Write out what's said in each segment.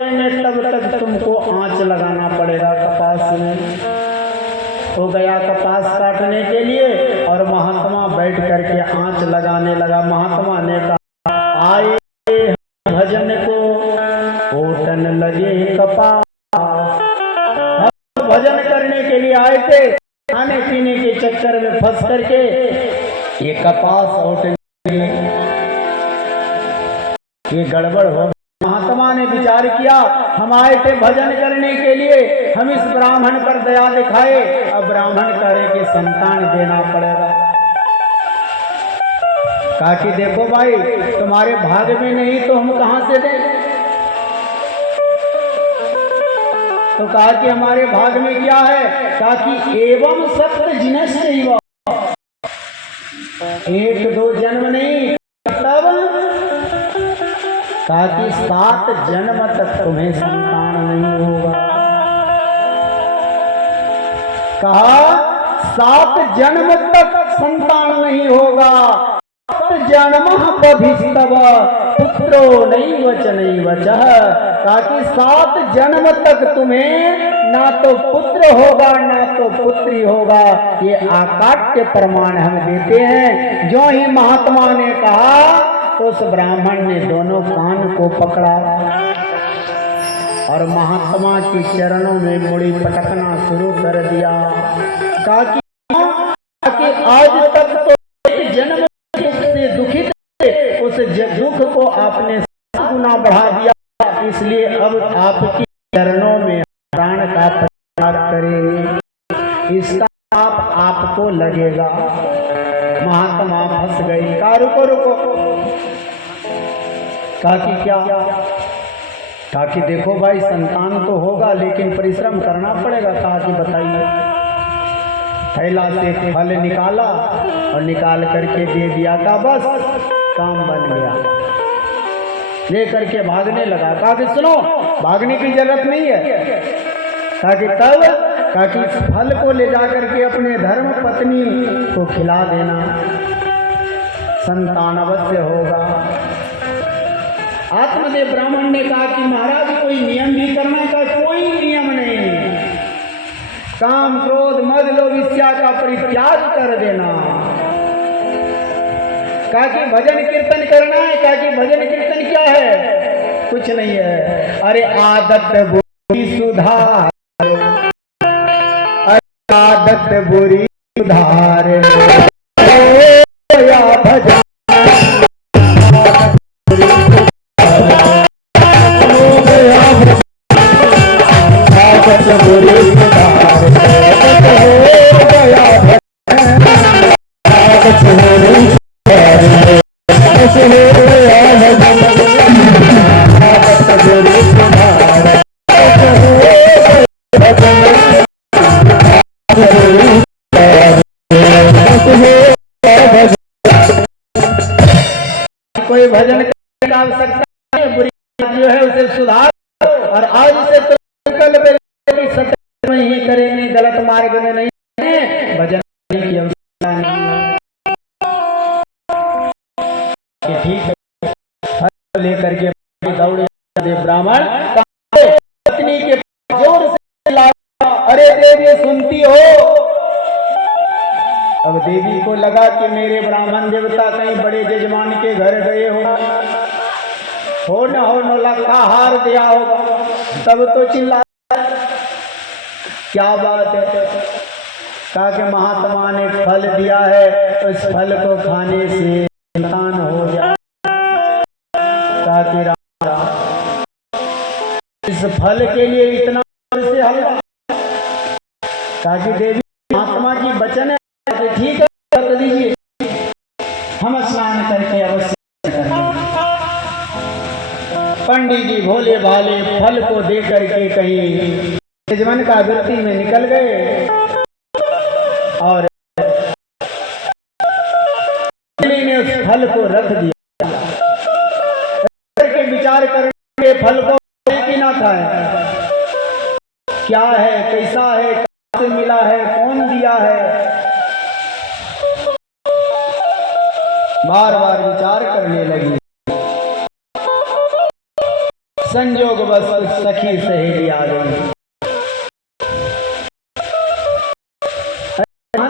में तब तक तुमको आंच लगाना पड़ेगा कपास में। हो गया कपास काटने के लिए और महात्मा बैठ करके आंच लगाने लगा। महात्मा ने कहा आए भजन को होटन लगे कपास। हम भजन करने के लिए आए थे, खाने पीने के चक्कर में फंस करके ये कपास होटन, ये गड़बड़ हो। महात्मा ने विचार किया हम आए थे भजन करने के लिए, हम इस ब्राह्मण पर दया दिखाए, अब ब्राह्मण करे कि संतान देना पड़ेगा। कहा कि देखो भाई तुम्हारे भाग में नहीं तो हम कहां से दें। तो कहा कि हमारे भाग में क्या है। कहा कि एवं सप्त जिनश्चैव, एक दो जन्म नहीं तब, कहा कि 7 जन्म तक तुम्हें संतान नहीं होगा। कहा 7 जन्म तक संतान नहीं होगा। जन्म बभिस्तव पुत्रो नहीं वच नहीं वचः। कहा कि 7 जन्म तक तुम्हें ना तो पुत्र होगा ना तो पुत्री होगा। ये आकाट्य प्रमाण हम देते हैं। जो ही महात्मा ने कहा तो उस ब्राह्मण ने दोनों कान को पकड़ा और महात्मा के चरणों में मुड़ी पटकना शुरू कर दिया। कहा कि आज तक तो एक जन्म से दुखित थे, उस दुख को आपने 7 गुना बढ़ा दिया, इसलिए अब आपके चरणों में प्राण का त्याग करेंगे, इसका पाप आपको लगेगा। महात्मा फंस गई। कहा रुको रुको। कहा कि क्या। कहा कि देखो भाई संतान तो होगा लेकिन परिश्रम करना पड़ेगा। कहा कि बताइए। थैला से फल निकाला और निकाल करके दे दिया। का बस काम बन गया। ले करके भागने लगा। कहा कि सुनो भागने की जरूरत नहीं है। कहा कि तब। कहा कि इस फल को ले जाकर के अपने धर्म पत्नी को खिला देना, संतान अवश्य होगा। आत्मदेव ब्राह्मण ने कहा कि महाराज कोई नियम भी करना का कोई नियम नहीं, काम क्रोध मद लोभ इच्छा का परित्याग कर देना। कहा कि भजन कीर्तन करना है। कहा कि भजन कीर्तन क्या है। कुछ नहीं है। अरे आदत बुरी सुधार, आदत बुरी सुधार या भजन कोई भजन की आवश्यकता है, बुरी जो है उसे सुधार और आज से तो सत्य में ही करेंगे, गलत मार्ग में नहीं है। भजन की आवश्यकता नहीं है। ठीक है लेकर के दौड़े ब्राह्मण पत्नी के जोर से लाया। अरे देवी सुनती हो। अब देवी को लगा कि मेरे ब्राह्मण देवता कहीं बड़े जजमान के घर गए हो न हो लखा हार दिया होगा। तब तो चिल्ला क्या बात है। कहा कि महात्मा ने फल दिया है, उस फल को खाने से संतान हो जाए। कहा कि राम इस फल के लिए इतना से हलवा। कहा कि देवी महात्मा की वचन है, ठीक है कर दीजिए, हम स्नान करके अवश्य करेंगे। पंडित जी भोले भाले फल को दे करके कहीं यजमान का वृत्ति में निकल गए और ने उस फल को रख दिया। करके विचार करके फल को कि ना खाए, क्या है कैसा है कहां से मिला है कौन दिया है, बार बार विचार करने लगी। संजोग बस कुछ सखी सहेली आ गई।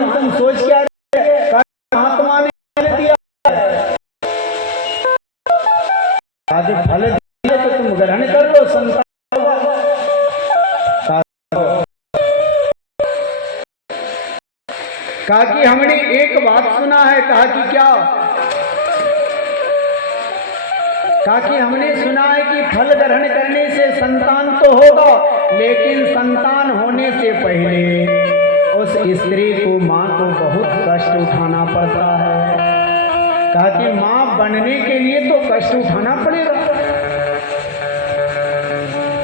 तुम सोच क्या महात्मा ने दिया आदि फल दिए तो तुम ग्रहण कर लो, संतान कहा कि हमने एक बात सुना है। कहा कि क्या? कहा कि हमने सुना है कि फल ग्रहण करने से संतान तो होगा, लेकिन संतान होने से पहले उस स्त्री को, माँ को बहुत कष्ट उठाना पड़ता है। कहा कि माँ बनने के लिए तो कष्ट उठाना पड़ेगा।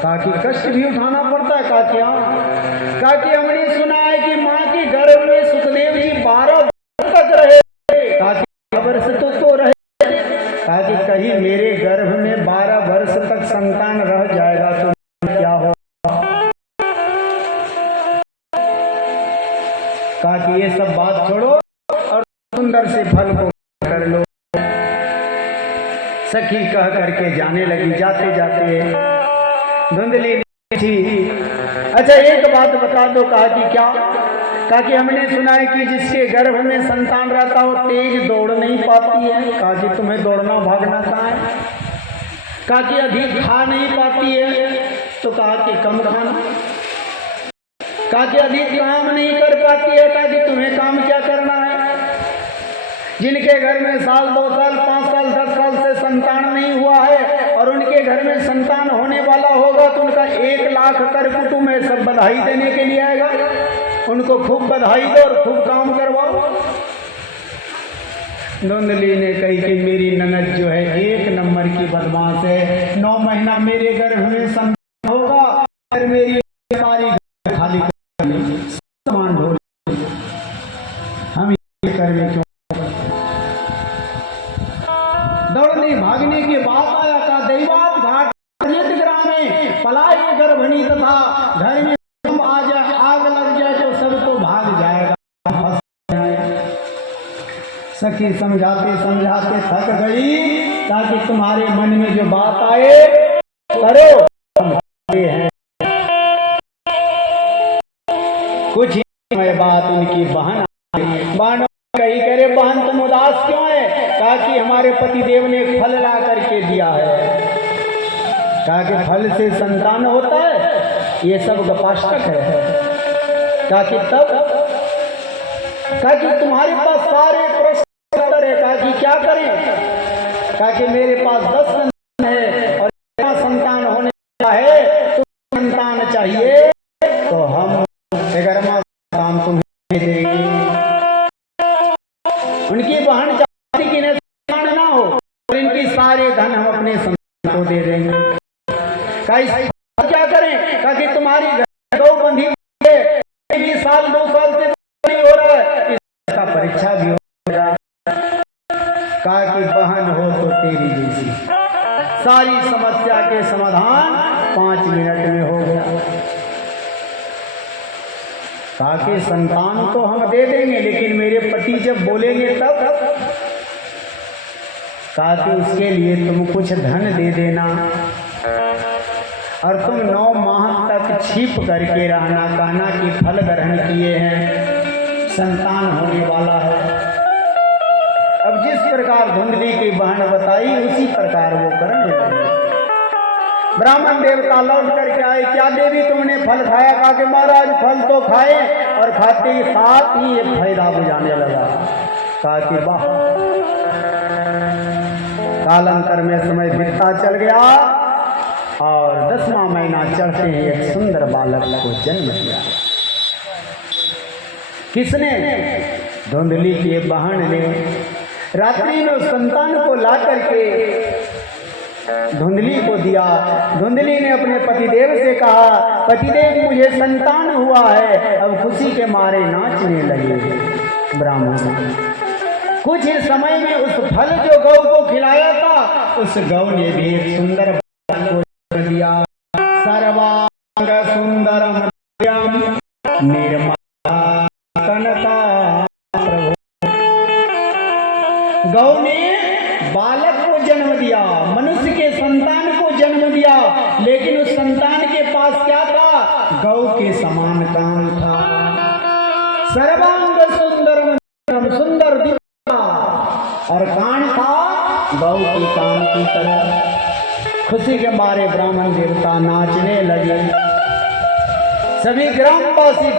कहा कि कष्ट भी उठाना पड़ता है। कहा क्या? कहा कि हमने सुना है कि माँ के गर्भ में सुखदेव जी 12 वर्ष तक रहे। कहा कि 12 वर्ष तो रहे। कहा कि कहीं मेरे गर्भ में 12 वर्ष तक संतान रह जाएगा तो क्या हो? कहा कि ये सब बात छोड़ो और सुंदर से फल को कर लो। सखी कह करके जाने लगी। जाते जाते धुंधली थी। अच्छा एक बात बता दो। कहा कि क्या? कहा कि हमने सुना है कि जिसके गर्भ में संतान रहता हो तेज दौड़ नहीं पाती है। कहा कि तुम्हें दौड़ना भागना कहाँ है? कहा कि अधिक खा नहीं पाती है। तो कहा कि कम खाना। कहा कि अधिक काम नहीं कर पाती है। कहा कि तुम्हें काम क्या करना है? जिनके घर में साल 2 साल 5 साल 10 साल से संतान नहीं हुआ है और उनके घर में संतान होने वाला होगा तो उनका 1 लाख कर कुटुंब है, सब बधाई देने के लिए आएगा। उनको खूब बधाई दो और खूब काम करवाओ। धुंधली ने कही कि मेरी ननद जो है 1 नंबर की बदमाश है। 9 महीना मेरे गर्भ में संतान होगा और मेरी सारी खाली सामान ढो हम ये करने क्यों? दौड़ने भागने के बाद आया। का दैवात घाट ग्राम में पलाए गर्भणी तथा घर में आ जाए, आग लग जाए तो सब तो भाग जाएगा। सखी समझाते समझाते थक गई। ताकि तुम्हारे मन में जो बात आए करो। हैं कुछ ही बात उनकी बहन आई। कही करे बहन तुम उदास क्यों है? कहा कि हमारे पतिदेव ने फल ला करके दिया है। कहा कि फल से संतान होता है, ये सब गपाष्टक है। कहा कि तब? कहा कि तुम्हारे पास सारे प्रश्न उत्तर है। कहा कि क्या करें? कहा कि मेरे पास 10 संतान है और संतान होने वाला है, तो संतान चाहिए तो हम 11वां संतान तुम्हें देंगे। उनकी बहन चाहती कि संतान ना हो और इनकी सारे धन हम अपने संतान को दे देंगे। क्या करें? कहा कि तुम्हारी गौ बंधी है, साल 2 साल से नहीं हो रहा है, इसका परीक्षा भी हो रहा है। कहा कि बहन हो तो तेरी जैसी। सारी समस्या के समाधान 5 मिनट में हो गया। कहा कि संतान तो हम दे देंगे लेकिन मेरे पति जब बोलेंगे तब। कहा कि उसके लिए तुम कुछ धन दे देना और तुम 9 माह तक छिप करके रहना। कहना कि फल ग्रहण किए हैं, संतान होने वाला है। अब जिस प्रकार धुंधली की बहन बताई उसी प्रकार वो करने लगे। ब्राह्मण देवता लौट करके आए। क्या देवी तुमने फल खाया? कहा कि महाराज फल तो खाए और खाते ही साथ ही ये फायदा बुझाने लगा। कहा कि वाह। कालांतर में समय बीतता चल गया और 10वां महीना चढ़ते ही एक सुंदर बालक को जन्म दिया। किसने? धुंधली की बहन ने। रात्रि में संतान को ला करके धुंधली को दिया। धुंधली ने अपने पतिदेव से कहा, पतिदेव मुझे संतान हुआ है। अब खुशी के मारे नाचने लगे ब्राह्मण। कुछ ही समय में उस फल जो गौ को खिलाया था उस गौ ने भी एक सुंदर बालक को दिया। सर्वांग सुंदर मध्यम निर्मला कनका प्रभु। गौ ने बालक को जन्म दिया, मनुष्य के संतान को जन्म दिया इंसान के पास क्या था? गौ के समान कान था, सर्वांग सुंदर दिखा, और कान था गौ के कान की तरह। खुशी के मारे ब्राह्मण देवता नाचने लगे। सभी ग्रामवासी